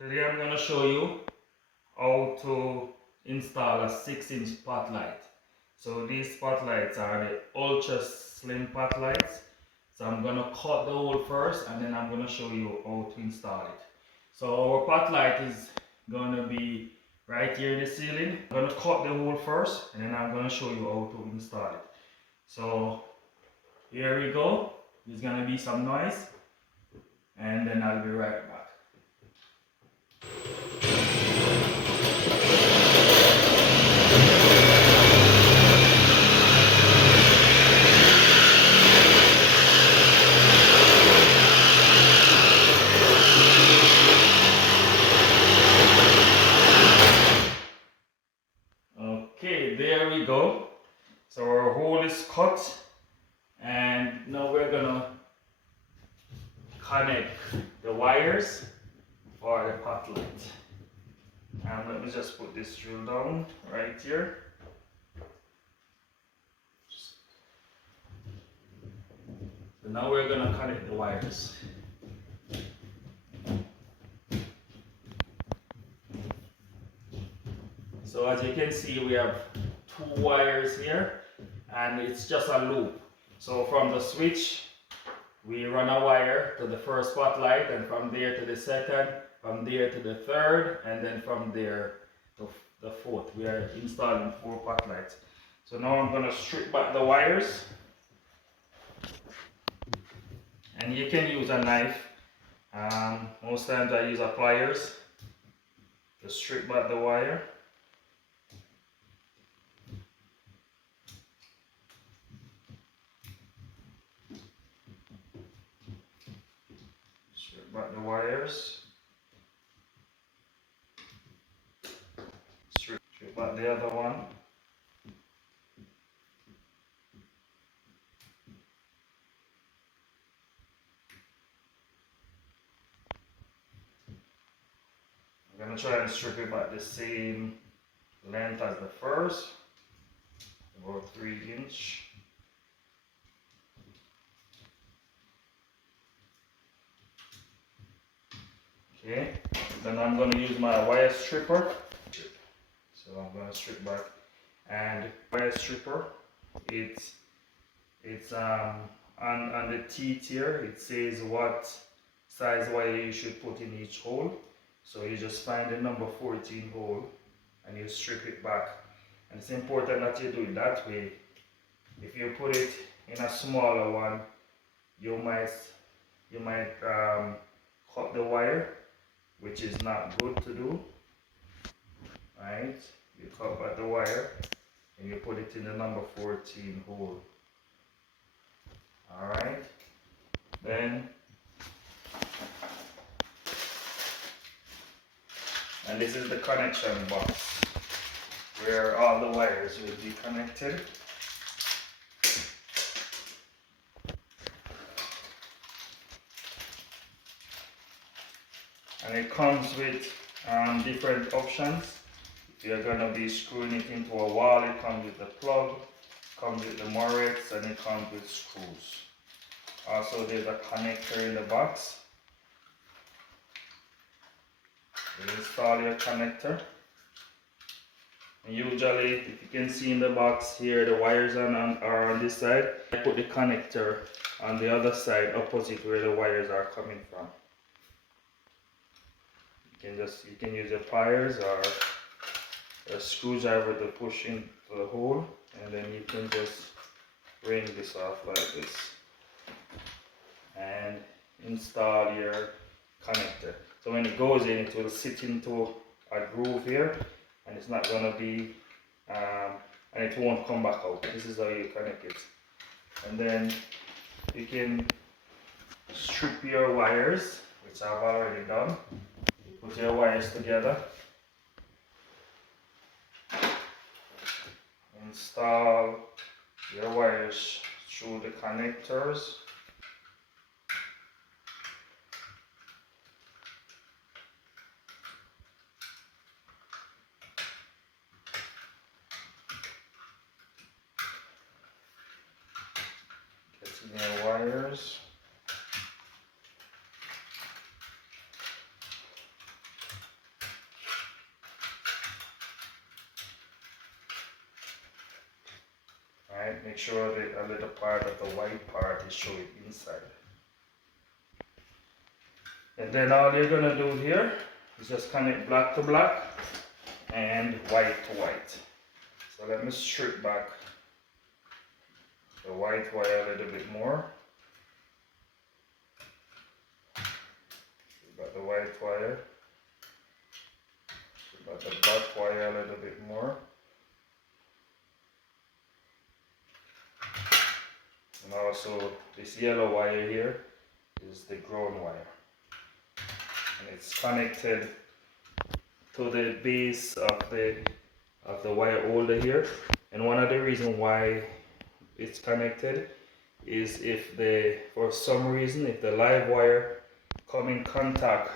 Today I'm going to show you how to install a 6-inch spotlight. So these spotlights are the ultra slim spotlights. So I'm going to cut the hole first and then I'm going to show you how to install it. So our spotlight is going to be right here in the ceiling. I'm going to cut the hole first and then I'm going to show you how to install it. So here we go. There's going to be some noise and then I'll be right back. Okay, there we go. So our hole is cut and now we're gonna connect the wires for the pot light. And let me just put this drill down right here. So now we're gonna connect the wires. So as you can see, we have 2 wires here and it's just a loop. So from the switch, we run a wire to the first spotlight, and from there to the second, from there to the third, and then from there to the fourth. We are installing 4 spotlights. So now I'm going to strip back the wires. And you can use a knife. Most times I use a pliers to strip back the wire. Strip back the wires. Strip back the other one. I'm going to try and strip it back the same length as the first, about 3 inch. Okay, then I'm going to use my wire stripper. So I'm going to strip back, and wire stripper, it's on the teeth here, it says what size wire you should put in each hole. So you just find the number 14 hole and you strip it back. And it's important that you do it that way. If you put it in a smaller one, you might cut the wire, which is not good to do. Right? You cut back the wire and you put it in the number 14 hole. Alright? Then, and this is the connection box where all the wires will be connected. And it comes with different options. If you're going to be screwing it into a wall, it comes with the plug, comes with the Morex, and it comes with screws. Also, there's a connector in the box. You install your connector. And usually, if you can see in the box here, the wires are on this side. I put the connector on the other side, opposite where the wires are coming from. You can use your pliers or a screwdriver to push into the hole, and then you can just wring this off like this and install your connector. So when it goes in, it will sit into a groove here, and it's not going to be and it won't come back out. This is how you connect it. And then you can strip your wires, which I've already done. Put your wires together. Install your wires through the connectors. Get in your wires. Alright, make sure that a little part of the white part is showing inside. And then all you're gonna do here is just connect black to black and white to white. So let me strip back the white wire a little bit more. Got the white wire. Got the black wire a little bit more. And also this yellow wire here is the ground wire. And it's connected to the base of the wire holder here. And one of the reasons why it's connected is if for some reason if the live wire come in contact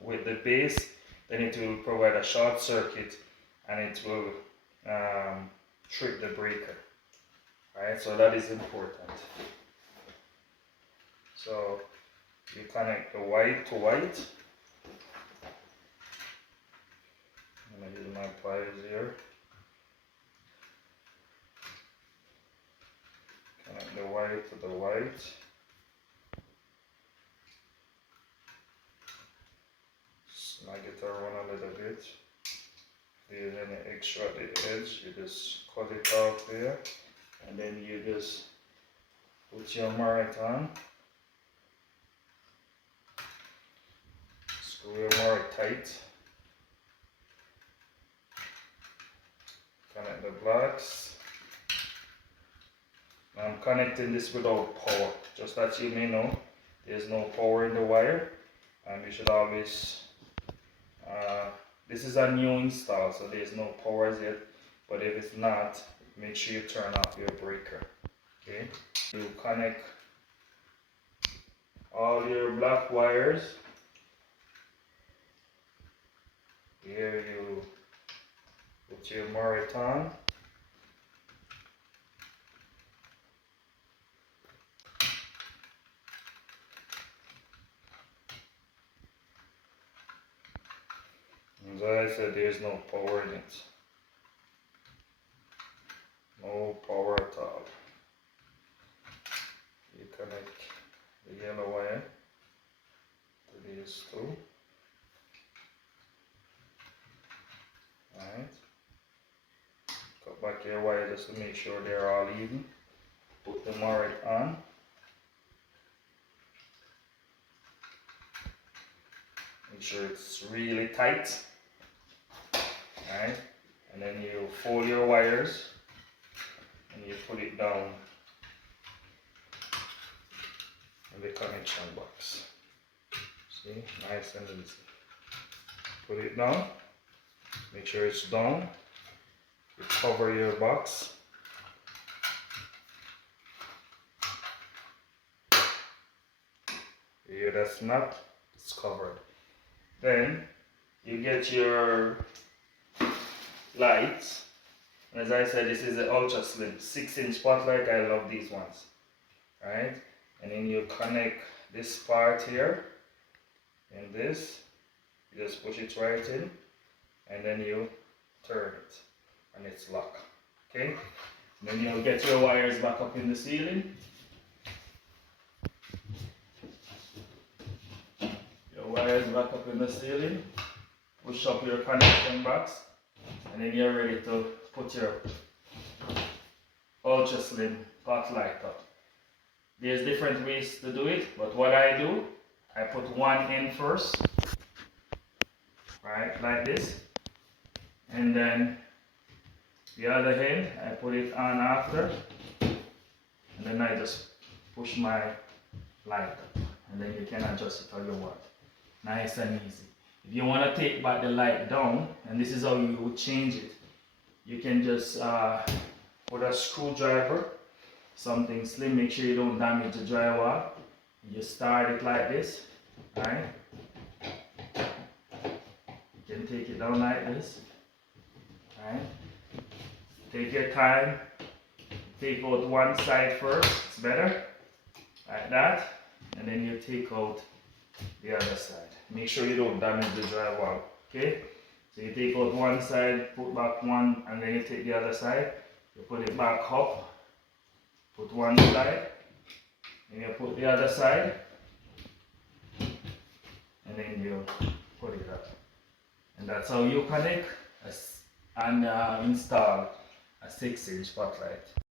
with the base, then it will provide a short circuit and it will trip the breaker. Alright, so that is important. So you connect the white to white. I'm going to use my pliers here. Connect the white to the white. Snag it around a little bit. If there's any extra at the edge, you just cut it off there. And then you just put your mallet on. Screw your mallet tight. Connect the blacks. I'm connecting this without power. Just that you may know, there's no power in the wire. And you should always, this is a new install, so there's no power as yet. But if it's not, make sure you turn off your breaker. Okay, you connect all your black wires. Here you put your mallet on. As I said, there's no power in it. No power at all. You connect the yellow wire to these two. Alright. Cut back your wire just to make sure they're all even. Put the mallet on. Make sure it's really tight. Alright. And then you fold your wires and you put it down in the connection box. See, nice and easy. Put it down, make sure it's down. You cover your box. You hear that snap? It's covered. Then you get your lights. As I said, this is the ultra slim 6-inch spotlight. I love these ones. Right? And then you connect this part here and this. You just push it right in and then you turn it and it's locked. Okay? And then you'll get your wires back up in the ceiling. Your wires back up in the ceiling. Push up your connection box and then you're ready to put your ultra slim potlight up. There's different ways to do it, but what I do, I put one end first, right, like this, and then the other end I put it on after, and then I just push my light up, and then you can adjust it how you want. Nice and easy. If you want to take back the light down, and this is how you would change it, you can just put a screwdriver, something slim, make sure you don't damage the drywall. You start it like this, right? You can take it down like this, right? Take your time, take out one side first, it's better, like that, and then you take out the other side. Make sure you don't damage the drywall, okay? So you take out one side, put back one, and then you take the other side, you put it back up, Put one side, and you put the other side, and then you put it up. And that's how you connect and install a 6-inch spotlight.